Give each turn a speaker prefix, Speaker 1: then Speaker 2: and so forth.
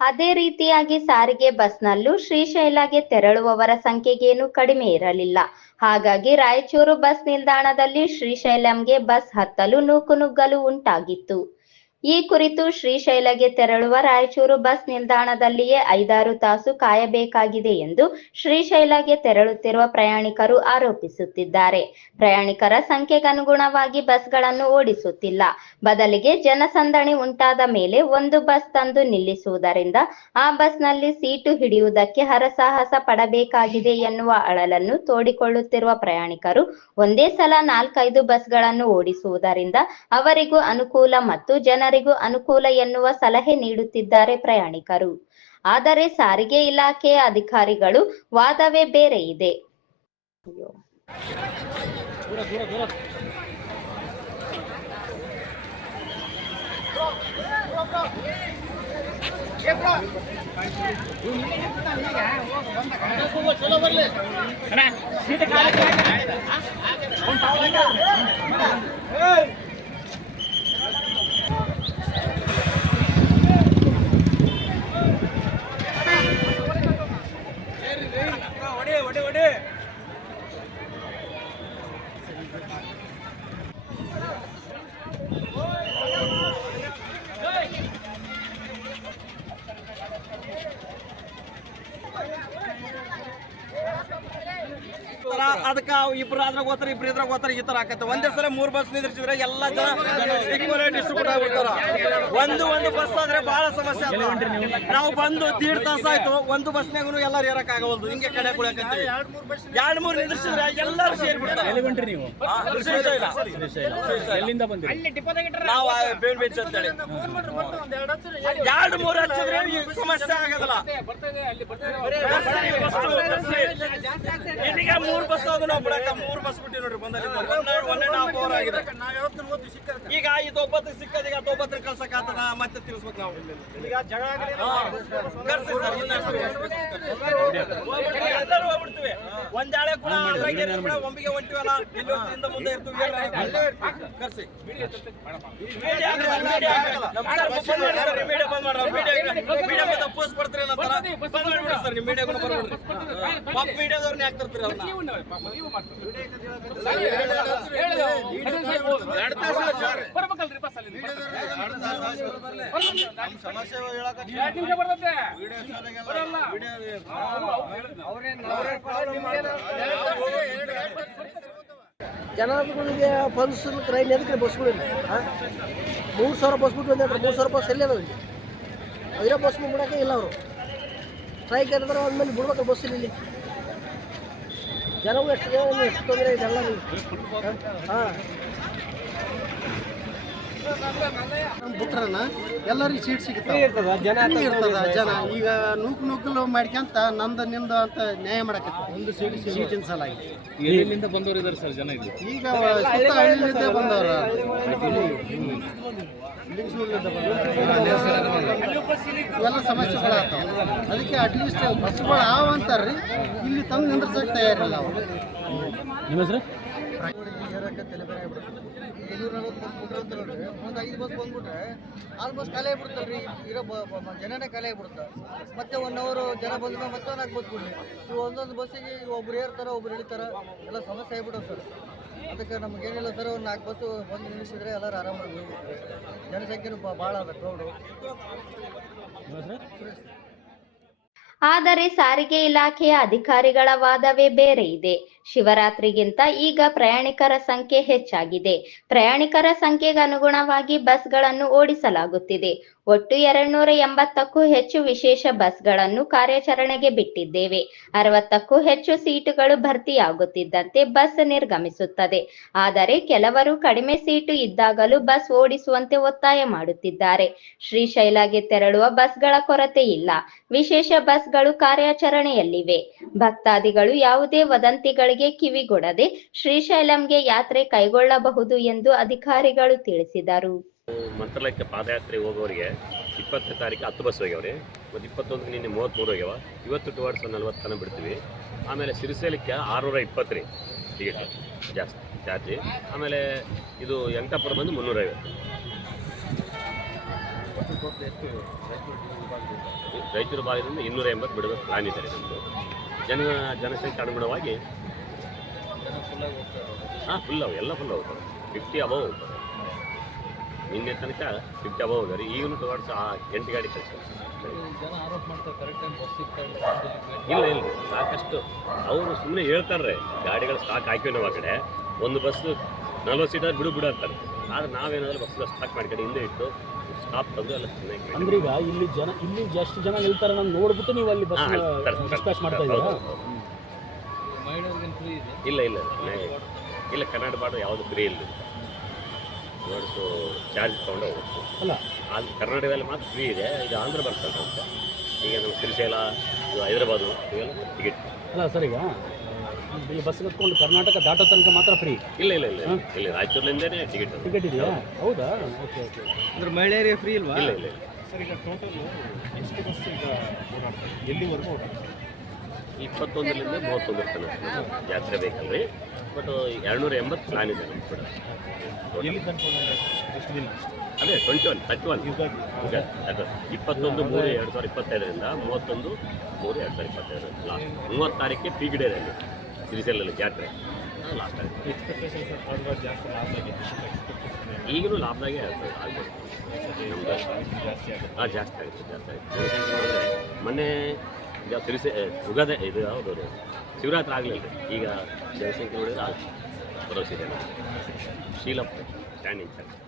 Speaker 1: ಅದೇ ರೀತಿಯಾಗಿ ಸಾರಿಗೆ ಬಸ್ನಲ್ಲೂ ಶ್ರೀಶೈಲಗೆ ತೆರಳುವವರ ಸಂಖ್ಯೆಗೇನು ಕಡಿಮೆ ಇರಲಿಲ್ಲ. ಹಾಗಾಗಿ ರಾಯಚೂರು ಬಸ್ ನಿಲ್ದಾಣದಲ್ಲಿ ಶ್ರೀಶೈಲಂಗೆ ಬಸ್ ಹತ್ತಲು ನೂಕುನುಗ್ಗಲು ಉಂಟಾಗಿತ್ತು. ಈ ಕುರಿತು ಶ್ರೀಶೈಲಗೆ ತೆರಳುವ ರಾಯಚೂರು ಬಸ್ ನಿಲ್ದಾಣದಲ್ಲಿಯೇ ಐದಾರು ತಾಸು ಕಾಯಬೇಕಾಗಿದೆ ಎಂದು ಶ್ರೀಶೈಲಗೆ ತೆರಳುತ್ತಿರುವ ಪ್ರಯಾಣಿಕರು ಆರೋಪಿಸುತ್ತಿದ್ದಾರೆ. ಪ್ರಯಾಣಿಕರ ಸಂಖ್ಯೆಗನುಗುಣವಾಗಿ ಬಸ್ಗಳನ್ನು ಓಡಿಸುತ್ತಿಲ್ಲ. ಬದಲಿಗೆ ಜನಸಂದಣಿ ಉಂಟಾದ ಮೇಲೆ ಒಂದು ಬಸ್ ತಂದು ನಿಲ್ಲಿಸುವುದರಿಂದ ಆ ಬಸ್ನಲ್ಲಿ ಸೀಟು ಹಿಡಿಯುವುದಕ್ಕೆ ಹರಸಾಹಸ ಪಡಬೇಕಾಗಿದೆ ಎನ್ನುವ ಅಳಲನ್ನು ತೋಡಿಕೊಳ್ಳುತ್ತಿರುವ ಪ್ರಯಾಣಿಕರು ಒಂದೇ ಸಲ ನಾಲ್ಕೈದು ಬಸ್ಗಳನ್ನು ಓಡಿಸುವುದರಿಂದ ಅವರಿಗೂ ಅನುಕೂಲ ಮತ್ತು ಜನರಿಗೂ ಅನುಕೂಲ ಎನ್ನುವ ಸಲಹೆ ನೀಡುತ್ತಿದ್ದಾರೆ ಪ್ರಯಾಣಿಕರು ಆದರೆ ಸಾರಿಗೆ ಇಲಾಖೆಯ ಅಧಿಕಾರಿಗಳು ವಾದವೇ ಬೇರೆ ಇದೆ ಅಯ್ಯೋ.
Speaker 2: ಅದಕ್ಕ ಇಬ್ರು ಆದ್ರೆ ಹೋಗ್ತಾರ ಇಬ್ರು ಇದ್ರಾಗ ಹೋಗ್ತಾರೆ ಈ ತರ ಆಕತ್ತೆ. ಒಂದೇ ಸಲ ಮೂರ್ ಬಸ್ ನಿಂದ್ರಿಸಿದ್ರೆ ಎಲ್ಲಾ ಜನ ಈಕ್ವಲ್ ಡಿಸ್ಟ್ರಿಬ್ಯೂಟ್ ಆಗ್ಬಿಡ್ತಾರ ಒಂದು ಒಂದು ಬಸ್ ಆದ್ರೆ ಬಹಳ ಸಮಸ್ಯೆ ನಾವು ಬಂದು ದೀಡ್ ತಾಸ ಆಯ್ತು ಒಂದು ಬಸ್ನಾಗೂ ಎಲ್ಲಾರು ಏರಕ್ ಆಗವಲ್ದು. ಹಿಂಗೆ ಕಡೆ ಕುಳಿಯಾಕತ್ತೀವಿ. ಎರಡ್ ಮೂರ್ ನಿಂದ್ರಿಸಿದ್ರೆ ಎಲ್ಲಾರು ಸೇರ್ಬಿಡ್ತಾರೆ.
Speaker 3: ನೀವು?
Speaker 2: ಬೇಲ್ ಬೆಂಚ್ ಎರಡು ಮೂರು ಹಚ್ಚಿದ್ರೆ ಈ ಸಮಸ್ಯೆ ಆಗದಲ್ಲ ಮೂರ್ ಬಸ್ ಅದು ನಾವು ಬಿಡಕ ಮೂರ್ ಬಸ್ ಬಿಟ್ಟಿ ನೋಡ್ರಿ ಬಂದಲ್ಲಿ. ಒನ್ ಅಂಡ್ ಹಾಫ್ ಅವರ್ ಆಗಿದೆ. ಈಗ ಇದು ಒಬ್ಬತ್ತು ಸಿಕ್ಕದ ಈಗ ಒಬ್ಬತ್ತು ಕಳ್ಸಕ್ ಆತದ ಮತ್ತೆ ತಿಳಿಸ್ಬೇಕು ನಾವು. ಈಗ ಜಗಳ ಕರ್ಸಿ ಸರ್ ಇನ್ನಷ್ಟು. ಹೋಗ್ಬಿಡ್ತೀವಿ, ಎಲ್ಲರೂ ಹೋಗ್ಬಿಡ್ತೀವಿ ಒಂದಾಳೆ ಕೂಡ ಅದ್ರಾಗೆ ಇರ್ತೀವಿ ಕೂಡ ಒಮ್ಮಿಗೆ ಹೊಂಟಿವಲ್ಲ ಇಲ್ಲಿ ಮುಂದೆ ಇರ್ತೀವಿ. ಕರ್ಸಿ. ಮೀಡಿಯಾ ಬಂದ್ ಮಾಡ್ರಿ ಮೀಡಿಯಾ ಬಂದ ಪೋಸ್ಟ್ ಕೊಡ್ತೀರಿ ಅಂತಾರ ಬಂದ್ ಮಾಡ್ಬಿಡಿ ಸರ್ ನೀವು ಮೀಡಿಯಾಗೂ ಬರ್ಬಿಡ್ರಿ ಪಾಪ ಮೀಡಿಯಾದವ್ರನ್ನ ಯಾಕೆ ತರ್ತೀರಿ ಅವ್ರನ್ನ? ಸಮಸ್ಯೆ
Speaker 4: ಜನಗಳಿಗೆ ಬಸ್ ಟ್ರೈನ್ ಎದಕ್ಕೆ ಬಸ್ಗಳಿಲ್ಲ? ಮೂರು ಸಾವಿರ ಬಸ್ ಬಿಟ್ಟು ಬಂದ್ರೆ ಮೂರು ಸಾವಿರ ಬಸ್ ಎಲ್ಲೇ ಇಲ್ಲಿ ಅದಿರೋ ಬಸ್ ಬಿಡೋಕೆ ಇಲ್ಲ ಅವರು. ಸ್ಟ್ರೈಕ್ ಏನಾದ್ರೆ ಒಂದ್ಮೇಲೆ ಬಿಡ್ಬೇಕು ಬಸ್ ಇಲ್ಲಿ ಜನವು ಎಷ್ಟು ಜನ ಎಷ್ಟು ತೊಂದರೆ ಇದೆಲ್ಲ ಹಾಂ
Speaker 5: ಬಿಟ್ರನ ಎಲ್ಲರಿಗೂ ಸೀಟ್ ಸಿಗುತ್ತೆ ಜನ ಇರ್ತದ ಜನ. ಈಗ ನೂಕು ನೂಕಲು ಮಾಡ್ಕೊಂತ ನಂದ ನಿಂದು ಅಂತ ನ್ಯಾಯ ಮಾಡಕತ್ತ ಒಂದು ಸೀಟ್ ಸೀಟಿನ ಸಲಾಗಿ.
Speaker 3: ಎಲ್ಲಿಂದ ಬಂದವರು ಇದಾರೆ ಸರ್ ಜನ ಇಲ್ಲಿ.
Speaker 5: ಈಗ ಸುತ್ತ ಹಳ್ಳಿಯಿಂದ ಬಂದವರು. ಇವೆಲ್ಲ ಸಮಸ್ಯೆಗಳಾಗ್ತಾವ ಅದಕ್ಕೆ ಅಟ್ಲೀಸ್ಟ್ ಬಸ್ಗಳು ಆವ ಅಂತಾರ್ರಿ. ಇಲ್ಲಿ ತಂದು ನಿಂದ್ರಸಕ್ಕೆ ತಯಾರಿಲ್ಲ ಅವರು.
Speaker 3: ನಿಮ್ಮ ಹೆಸರು?
Speaker 4: ಒಂದು ಐದು ಬಸ್ ಬಂದ್ಬಿಟ್ರೆ ಆಲ್ಮೋಸ್ಟ್ ಖಾಲಿ ಆಗ್ಬಿಡ್ತಲ್ರಿ ಇರೋ ಜನನೇ ಖಾಲಿ ಆಗ್ಬಿಡುತ್ತೆ ಮತ್ತೆ ಒನ್ ಅವರು ಜನ ಬಂದ್ಮೇಲೆ ಮತ್ತೆ ನಾಲ್ಕು ಬಸ್ ಬಿಡ್ಲಿ ಒಂದೊಂದು ಬಸ್ಸಿಗೆ ಒಬ್ರು ಏರ್ತಾರೆ, ಒಬ್ರು ಇಳಿತಾರೆ, ಎಲ್ಲ ಸಮಸ್ಯೆ ಆಗಿಬಿಡೋದು ಸರ್. ಅದಕ್ಕೆ ನಮಗೇನಿಲ್ಲ ಸರ್, ಒಂದು ನಾಲ್ಕು ಬಸ್ಸು ಒಂದು ನಿಲ್ಲಿಸಿದ್ರೆ ಎಲ್ಲರೂ ಆರಾಮಾಗಿ ಹೋಗ್ಬಿಡ್ತಾರೆ ಜನಸಂಖ್ಯೆನೂ ಭಾಳ ಅದ ಕ್ರೌಡು
Speaker 1: ಆದರೆ ಸಾರಿಗೆ ಇಲಾಖೆಯ ಅಧಿಕಾರಿಗಳ ವಾದವೇ ಬೇರೆ ಇದೆ. ಶಿವರಾತ್ರಿಗಿಂತ ಈಗ ಪ್ರಯಾಣಿಕರ ಸಂಖ್ಯೆ ಹೆಚ್ಚಾಗಿದೆ. ಪ್ರಯಾಣಿಕರ ಸಂಖ್ಯೆಗೆ ಅನುಗುಣವಾಗಿ ಬಸ್ಗಳನ್ನು ಓಡಿಸಲಾಗುತ್ತಿದೆ. ಒಟ್ಟು ಎರಡ್ನೂರ ಎಂಬತ್ತಕ್ಕೂ ಹೆಚ್ಚು ವಿಶೇಷ ಬಸ್ಗಳನ್ನು ಕಾರ್ಯಾಚರಣೆಗೆ ಬಿಟ್ಟಿದ್ದೇವೆ. ಅರವತ್ತಕ್ಕೂ ಹೆಚ್ಚು ಸೀಟುಗಳು ಭರ್ತಿಯಾಗುತ್ತಿದ್ದಂತೆ ಬಸ್ ನಿರ್ಗಮಿಸುತ್ತದೆ. ಆದರೆ ಕೆಲವರು ಕಡಿಮೆ ಸೀಟು ಇದ್ದಾಗಲೂ ಬಸ್ ಓಡಿಸುವಂತೆ ಒತ್ತಾಯ ಮಾಡುತ್ತಿದ್ದಾರೆ. ಶ್ರೀಶೈಲಗೆ ತೆರಳುವ ಬಸ್ಗಳ ಕೊರತೆ ಇಲ್ಲ. ವಿಶೇಷ ಬಸ್ಗಳು ಕಾರ್ಯಾಚರಣೆಯಲ್ಲಿವೆ. ಭಕ್ತಾದಿಗಳು ಯಾವುದೇ ವದಂತಿಗಳಿಗೆ ಕಿವಿಗೊಡದೆ ಶ್ರೀಶೈಲಂಗೆ ಯಾತ್ರೆ ಕೈಗೊಳ್ಳಬಹುದು ಎಂದು ಅಧಿಕಾರಿಗಳು ತಿಳಿಸಿದರು.
Speaker 6: ಮಂತ್ರಾಲಯಕ್ಕೆ ಪಾದಯಾತ್ರೆ ಹೋಗೋರಿಗೆ ಇಪ್ಪತ್ತನೇ ತಾರೀಕು ಹತ್ತು ಬಸ್ ಹೋಗ್ಯಾವ್ರಿ. ಮತ್ತು ಇಪ್ಪತ್ತೊಂದು ನಿನ್ನೆ ಮೂವತ್ತ್ಮೂರು ಹೋಗ್ಯಾವ. ಇವತ್ತು ಟುವರ್ಡ್ಸ್ ನಲ್ವತ್ತು ತನಕ ಬಿಡ್ತೀವಿ. ಆಮೇಲೆ ಸಿರಿಸೇಲಕ್ಕೆ ಆರುನೂರ ಇಪ್ಪತ್ತು ರೀ ಟಿಕೆಟ್ ಜಾಸ್ತಿ ಚಾರ್ಜ್ ಆಮೇಲೆ ಇದು ಎಂಟಪುರ ಬಂದು ಮುನ್ನೂರೈವತ್ತು ರೈತರು ಭಾಗದಿಂದ ಇನ್ನೂರ ಎಂಬತ್ತು ಬಿಡಬೇಕು ಪ್ಲಾನ್ ಇದೆ ನಮ್ಮದು ಜನ, ಜನಸಂಖ್ಯೆ ಅನುಗುಣವಾಗಿ ಹಾಂ ಫುಲ್ ಅವು ಎಲ್ಲ ಫುಲ್ ಹೋಗ್ತಾರೆ. ಫಿಫ್ಟಿ ಅಬವ್ ಹೋಗ್ತಾರೆ. ನಿನ್ನೆ ತನಕ ಫಿಫ್ಟಿ ಅಬವ್ ಹೋಗ್ತಾರೆ ಈಗಲೂ ಟುವರ್ಡ್ಸ್ ಆ ಎಂಟು ಗಾಡಿ ಕೆಲಸ ಇಲ್ಲ. ಇಲ್ಲ ಸಾಕಷ್ಟು ಅವರು ಸುಮ್ಮನೆ ಹೇಳ್ತಾರೆ ಗಾಡಿಗಳು ಸ್ಟಾಕ್ ಹಾಕಿವಿ ನಾವು ಆ ಕಡೆ. ಒಂದು ಬಸ್ ನಲ್ವತ್ತು ಸೀಟರ್ ಬಿಡು ಬಿಡು ಅಂತಾರೆ. ಆದ್ರೆ ನಾವೇನಾದ್ರೂ ಬಸ್ ಸ್ಟಾಕ್ ಮಾಡ್ಕೊಂಡು ಹಿಂದೆ ಇಟ್ಟು ಸ್ಟಾಪ್ ತಂದು ಎಲ್ಲ ಚೆನ್ನಾಗಿ
Speaker 3: ಅಂದ್ರೆ ಈಗ ಇಲ್ಲಿ ಜನ ಇಲ್ಲಿ ಎಷ್ಟು ಜನ ನಿಲ್ತಾರೆ ನಾನು ನೋಡ್ಬಿಟ್ಟು ನೀವು ಅಲ್ಲಿ ಬಸ್ ಮಾಡ್ತಾ ಇದ್ದೀರಾ.
Speaker 6: ಇಲ್ಲ ಇಲ್ಲ. ಇಲ್ಲ. ಕನ್ನಡ ಬಾಡು ಯಾವುದು ಫ್ರೀ ಇಲ್ಲ. ನೋಡ್ಸು ಚಾರ್ಜ್ ತೊಗೊಂಡು ಹೋಗ್ಬೇಕು.
Speaker 3: ಅಲ್ಲ.
Speaker 6: ಅಲ್ಲಿ ಕರ್ನಾಟಕದಲ್ಲಿ ಮಾತ್ರ ಫ್ರೀ ಇದೆ. ಇದು ಆಂಧ್ರ ಬರ್ತದೆ ಅಂತ. ಈಗ ನಮ್ಮ ಶ್ರೀಶೈಲ ಇದು ಹೈದರಾಬಾದು ಇವೆಲ್ಲ ಟಿಕೆಟ್
Speaker 3: ಅಲ್ಲ ಸರ್ ಈಗ ಇಲ್ಲಿ ಬಸ್ ಕತ್ಕೊಂಡು ಕರ್ನಾಟಕ ದಾಟೋ ತನಕ ಮಾತ್ರ ಫ್ರೀ
Speaker 6: ಇಲ್ಲ ಇಲ್ಲ ಇಲ್ಲ. ಇಲ್ಲ ರಾಯಚೂರ್ಲಿಂದನೇ ಟಿಕೆಟ್
Speaker 3: ಟಿಕೆಟ್ ಇದೆಯಾ? ಹೌದಾ. ಓಕೆ ಓಕೆ
Speaker 5: ಅಂದ್ರೆ ಮಹಿಳೆಯರಿಗೆ ಫ್ರೀ ಇಲ್ವಾ?
Speaker 6: ಇಲ್ಲ ಇಲ್ಲ ಇಲ್ಲ. ಇಪ್ಪತ್ತೊಂದರಿಂದ ಮೂವತ್ತೊಂದರ ತನಕ ಜಾತ್ರೆ ಬೇಕಲ್ರಿ ಬಟ್ ಎರಡುನೂರ ಎಂಬತ್ತು ಪ್ಲಾನ್ ಇದೆ ನಮ್ಮ ಕೂಡ. ಅದೇ ಟ್ವೆಂಟಿ ಒನ್ ತರ್ಟಿ ಒನ್ ಇಪ್ಪತ್ತೊಂದು ಮೂರು ಎರಡು ಸಾವಿರದ ಇಪ್ಪತ್ತೈದರಿಂದ ಮೂವತ್ತೊಂದು ಮೂರು ಎರಡು ಸಾವಿರದ ಇಪ್ಪತ್ತೈದು ಲಾಸ್ಟ್ ಮೂವತ್ತು ತಾರೀಕಿಗೆ ಪೀಕ್ ಡೇ ಅಲ್ಲಿ ಸಿರಿಸೆಲ್ಲಲ್ಲಿ ಜಾತ್ರೆ. ಲಾಸ್ಟ್ ಆಗುತ್ತೆ ಈಗಲೂ ಲಾಭದಾಗೆ ಆಗ್ಬೋದು. ಹಾಂ ಜಾಸ್ತಿ ಆಗುತ್ತೆ. ಜಾಸ್ತಿ ಆಗುತ್ತೆ. ಮೊನ್ನೆ ಈಗ ತಿರುಸಿ ಯುಗಾದೆ ಇದು ಯಾವುದು ಶಿವರಾತ್ರಿ ಆಗಲಿಲ್ಲ ಈಗ ಜನಸಂಖ್ಯೆ ನೋಡಿದ್ರೆ ಇದೆ ಶೀಲಪ್ಪ ಸ್ಟ್ಯಾಂಡಿಂಗ್